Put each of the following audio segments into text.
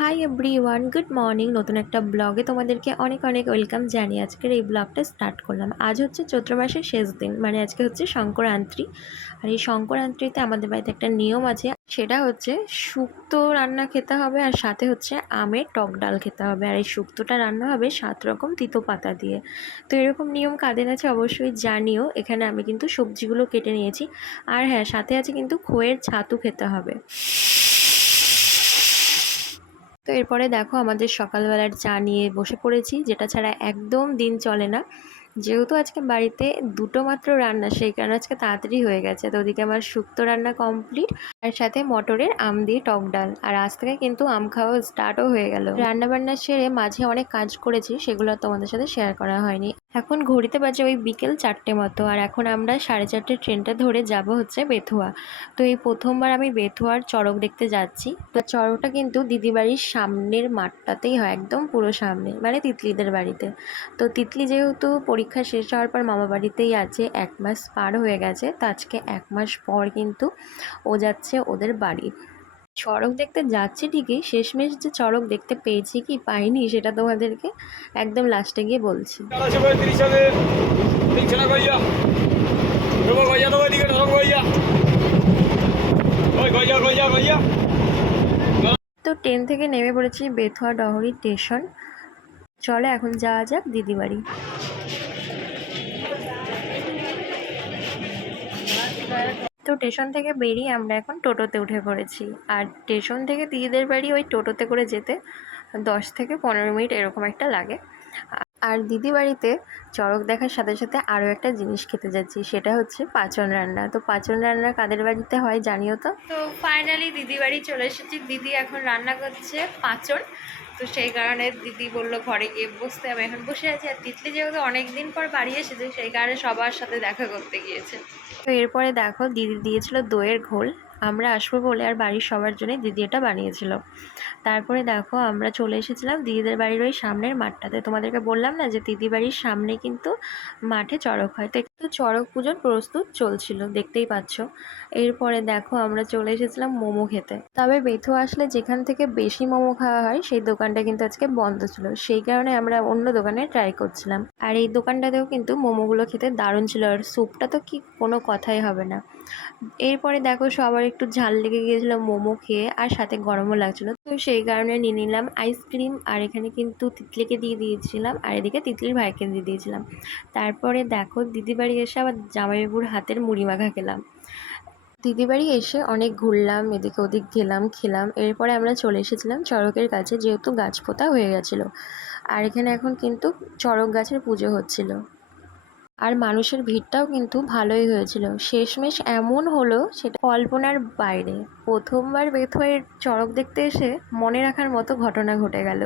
Hi everyone, good morning. নতুন একটা ব্লগে তোমাদেরকে অনেক অনেক ওয়েলকাম জানিয়ে আজকের এই ব্লগটা স্টার্ট করলাম। আজ হচ্ছে চৈত্র মাসের শেষ দিন, মানে আজকে হচ্ছে সংক্রান্তি। আর এই সংক্রান্তিতে আমাদের বাড়িতে একটা নিয়ম আছে, সেটা হচ্ছে শুক্তো রান্না খেতে হবে আর সাথে হচ্ছে আমের টক ডাল খেতে হবে। আর এই শুক্তোটা রান্না হবে 7 রকম তিতো পাতা দিয়ে। তো এরকম নিয়ম কাদের আছে অবশ্যই জানিও। এখানে আমি কিন্তু সবজিগুলো কেটে নিয়েছি। আর হ্যাঁ, সাথে আছে কিন্তু খইয়ের ছাতু খেতে হবে। তো এরপরে দেখো আমাদের সকালবেলার চা নিয়ে বসে পড়েছি, যেটা ছাড়া একদম দিন চলে না। যেহেতু আজকে বাড়িতে দুটো মাত্র রান্না, সেই কারণে আজকে তাড়াতাড়ি হয়ে গেছে। তো ওদিকে আমার শুক্তো রান্না কমপ্লিট, আর সাথে মটরের আম দিয়ে টক ডাল। আর আজ থেকে কিন্তু আম খাওয়া স্টার্টও হয়ে গেল। রান্না বান্না সেরে মাঝে অনেক কাজ করেছি, সেগুলো তোমাদের সাথে শেয়ার করা হয়নি। এখন ঘড়িতে বাজে ওই বিকেল 4টে মতো, আর এখন আমরা 4:30 ট্রেনটা ধরে যাব হচ্ছে বেথুয়া। তো এই প্রথমবার আমি বেথুয়ার চড়ক দেখতে যাচ্ছি। তো চড়কটা কিন্তু দিদি বাড়ির সামনের মাঠটাতেই হয়, একদম পুরো সামনে, মানে তিতলিদের বাড়িতে। তো তিতলি যেহেতু পরীক্ষা শেষ হওয়ার পর মামা বাড়িতেই আছে, 1 মাস পার হয়ে গেছে, তো আজকে 1 মাস পর কিন্তু ও যাচ্ছে ওদের বাড়ি। চড়ক দেখতে যাচ্ছি ঠিকই, শেষমেশ যে চড়ক দেখতে পেয়েছি কি পাইনি সেটা তোমাদেরকে একদম লাস্টে গিয়ে বলছি। তো ট্রেন থেকে নেমে পড়েছি বেথুয়া ডহরি স্টেশন। চলে এখন যাওয়া যাক দিদি বাড়ি। তো স্টেশন থেকে বেরিয়ে আমরা এখন টোটোতে উঠে পড়েছি। আর স্টেশন থেকে দিদিদের বাড়ি ওই টোটোতে করে যেতে 10 থেকে 15 মিনিট এরকম একটা লাগে। আর দিদি বাড়িতে চড়ক দেখার সাথে সাথে আরও একটা জিনিস খেতে যাচ্ছি, সেটা হচ্ছে পাঁচন রান্না। তো পাঁচন রান্না কাদের বাড়িতে হয় জানিও তো। তো ফাইনালি দিদি বাড়ি চলে এসেছি। দিদি এখন রান্না করছে পাঁচন। তো সেই কারণে দিদি বললো ঘরে গিয়ে বসতে, আমি এখন বসে আছি। আর তিতলি যেহেতু অনেক দিন পর বাড়ি এসেছে, সেই কারণে সবার সাথে দেখা করতে গিয়েছে। তো এরপরে দেখো দিদি দিয়েছিল দইয়ের ঘোল। আমরা আসবো বলে আর বাড়ির সবার জন্য দিদি এটা বানিয়েছিল। তারপরে দেখো আমরা চলে এসেছিলাম দিদিদের বাড়ির ওই সামনের মাঠটাতে। তোমাদেরকে বললাম না যে দিদি বাড়ির সামনে কিন্তু মাঠে চড়ক হয়, তো একটু চড়ক পুজোর প্রস্তুত চলছিল, দেখতেই পাচ্ছ। এরপরে দেখো আমরা চলে এসেছিলাম মোমো খেতে। তবে বেথুয়া আসলে যেখান থেকে বেশি মোমো খাওয়া হয় সেই দোকানটা কিন্তু আজকে বন্ধ ছিল, সেই কারণে আমরা অন্য দোকানে ট্রাই করছিলাম। আর এই দোকানটাতেও কিন্তু মোমোগুলো খেতে দারুণ ছিল, আর স্যুপটা তো কি কোনো কথাই হবে না। এরপরে দেখো সবার একটু ঝাল লেগে গিয়েছিল মোমো খেয়ে, আর সাথে গরমও লাগছিল, তো সেই কারণে নিয়ে নিলাম আইসক্রিম। আর এখানে কিন্তু তিতলিকে দিয়ে দিয়েছিলাম, আর এদিকে তিতলির ভাইকে দিয়ে দিয়েছিলাম। তারপরে দেখো দিদি বাড়ি এসে আবার জামাইবাবুর হাতের মুড়ি মাখা খেলাম। দিদি বাড়ি এসে অনেক ঘুরলাম, এদিকে ওদিক গেলাম, খেলাম। এরপরে আমরা চলে এসেছিলাম চড়কের কাছে, যেহেতু গাছ পোতা হয়ে গেছিলো। আর এখানে এখন কিন্তু চড়ক গাছের পুজো হচ্ছিল। আর মানুষের ভিড়টাও কিন্তু ভালোই হয়েছিল। শেষমেশ এমন হলো সেটা কল্পনার বাইরে। প্রথমবার বেথুয়ার চড়ক দেখতে এসে মনে রাখার মতো ঘটনা ঘটে গেল।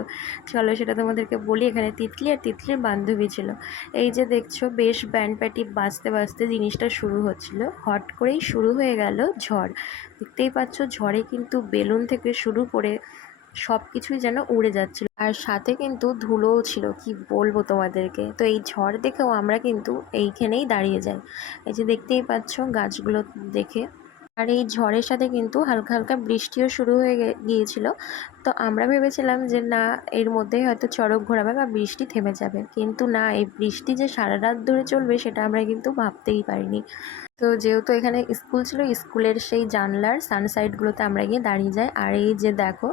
চলো সেটা তোমাদেরকে বলি। এখানে তিতলি আর তিতলির বান্ধবী ছিল। এই যে দেখছো বেশ ব্যান্ড প্যাটি বাজতে বাজতে জিনিসটা শুরু হচ্ছিল, হট করেই শুরু হয়ে গেল ঝড়। দেখতেই পাচ্ছ ঝড়ে কিন্তু বেলুন থেকে শুরু করে সব কিছুই যেন উড়ে যাচ্ছিল, আর সাথে কিন্তু ধুলোও ছিল, কি বলবো তোমাদেরকে। তো এই ঝড় দেখেও আমরা কিন্তু এইখানেই দাঁড়িয়ে যাই। এই যে দেখতেই পাচ্ছ গাছগুলো দেখে। আর এই ঝড়ের সাথে কিন্তু হালকা হালকা বৃষ্টিও শুরু হয়ে গিয়েছিল। তো আমরা ভেবেছিলাম যে না, এর মধ্যেই হয়তো চড়ক ঘোরাবে বা বৃষ্টি থেমে যাবে, কিন্তু না, এই বৃষ্টি যে সারা রাত ধরে চলবে সেটা আমরা কিন্তু ভাবতেই পারিনি। তো যেহেতু এখানে স্কুল ছিল, স্কুলের সেই জানলার সানসাইডগুলোতে আমরা গিয়ে দাঁড়িয়ে যাই। আর এই যে দেখো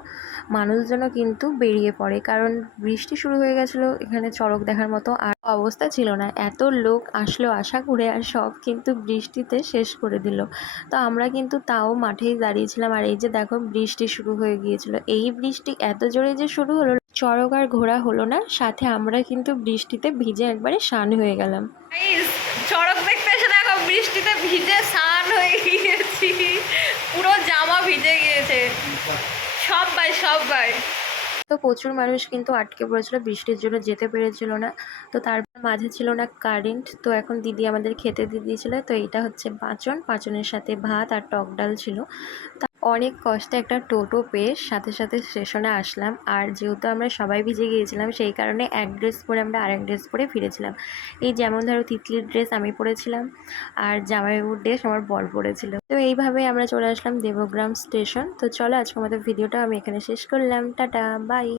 মানুষজনও কিন্তু বেরিয়ে পড়ে, কারণ বৃষ্টি শুরু হয়ে গেছিলো, এখানে চড়ক দেখার মতো আর অবস্থা ছিল না। এত লোক আসলো আশা করে, আর সব কিন্তু বৃষ্টিতে শেষ করে দিল। তো আমরা কিন্তু তাও মাঠেই দাঁড়িয়েছিলাম। আর এই যে দেখো বৃষ্টি শুরু হয়ে গিয়েছিল। এই বৃষ্টি এত জোরে যে শুরু হলো, চড়ক আর ঘোরা হলো না, সাথে আমরা কিন্তু বৃষ্টিতে ভিজে একবারে শান হয়ে গেলাম। চড়ক দেখতে এসে দেখো বৃষ্টিতে ভিজে স্নান হয়ে গিয়েছি, পুরো জামা ভিজে গিয়েছে সবাই। তো প্রচুর মানুষ কিন্তু আটকে পড়েছিল, বৃষ্টির জন্য যেতে পেরেছিল না। তো তারপর মাঝে ছিল না কারেন্ট, তো এখন দিদি আমাদের খেতে দিয়ে দিয়েছিল। তো এটা হচ্ছে পাঁচনের সাথে ভাত আর টক ডাল ছিল। অনেক কষ্টে একটা টোটো পেয়ে সাথে সাথে স্টেশনে আসলাম। আর যেহেতু আমরা সবাই ভিজে গিয়েছিলাম সেই কারণে এক ড্রেস পরে আমরা আরেক ড্রেস পরে ফিরেছিলাম। এই যেমন ধরো তিতলির ড্রেস আমি পরেছিলাম আর জামাইবাবুর ড্রেস আমার বর পরেছিল। তো এইভাবে আমরা চলে আসলাম দেবগ্রাম স্টেশন। তো চলো আজকে আমাদের ভিডিওটা আমি এখানে শেষ করলাম। Tata, by.